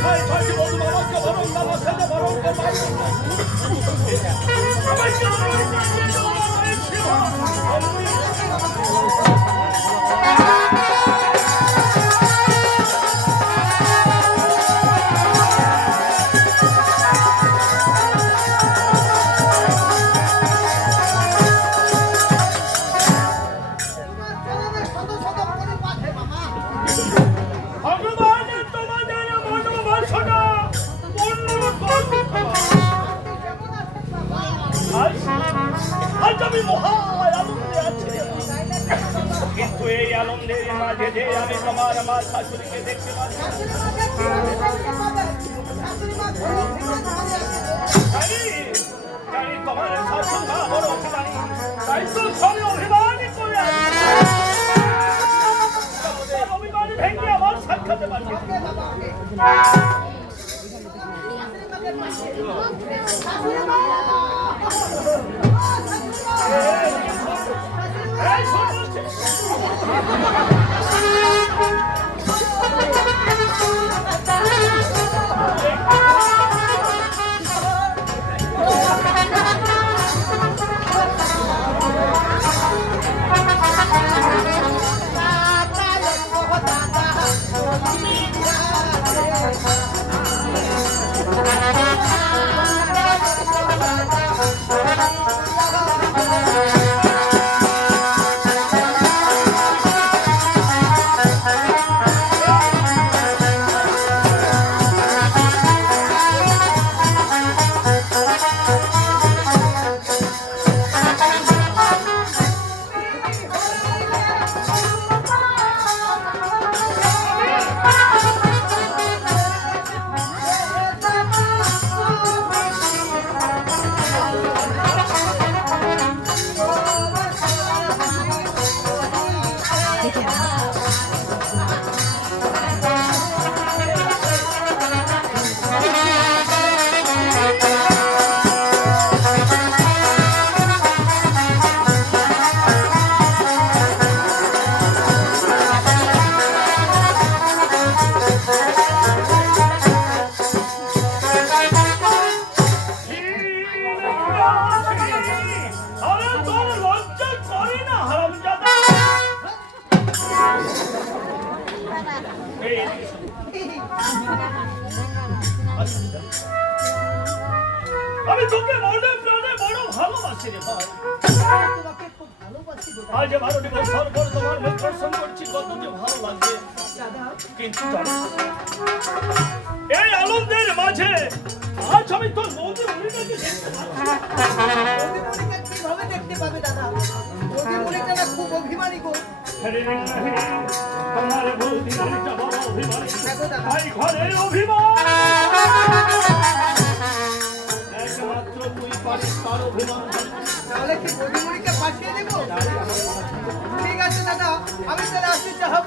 ছয় ছয়টি বধূ বাবাকে বরং বাবা সেটা বরং কিন্তু এই আনন্দের মাঝে যে আমি তোমার মা শাশুড়িকে দেখতে পাচ্ছি তোমার শাশুড়ি মা বড় অভিমানী তাই তো সবই অভিমানী করে অভিমানী ভেঙে আমার সাক্ষাতে পারছি আমি তোকে মনে প্রাণে বড় ভালোবাসি রে ভাই তোমাকে খুব ভালোবাসি আজ 12 বছর পর তোমার মুখ দর্শন করছি কত যে ভালো লাগছে দাদা কিন্তু এই আনন্দের মাঝে আজ আমি তোর বৌদি মুনিটাকে দেখতে পাচ্ছি বৌদি মুনিকে কিভাবে দেখতে পাবে দাদা বৌদি মুনিটা না খুব অভিমানী গো তোমার বৌদি মুনিটা বড় অভিমানী ভাই ঘরের অভিমান তাহলে কি বৌদিমণিকে পাঠিয়ে দেবো ঠিক আছে দাদা আমি তাহলে আসতে চাহব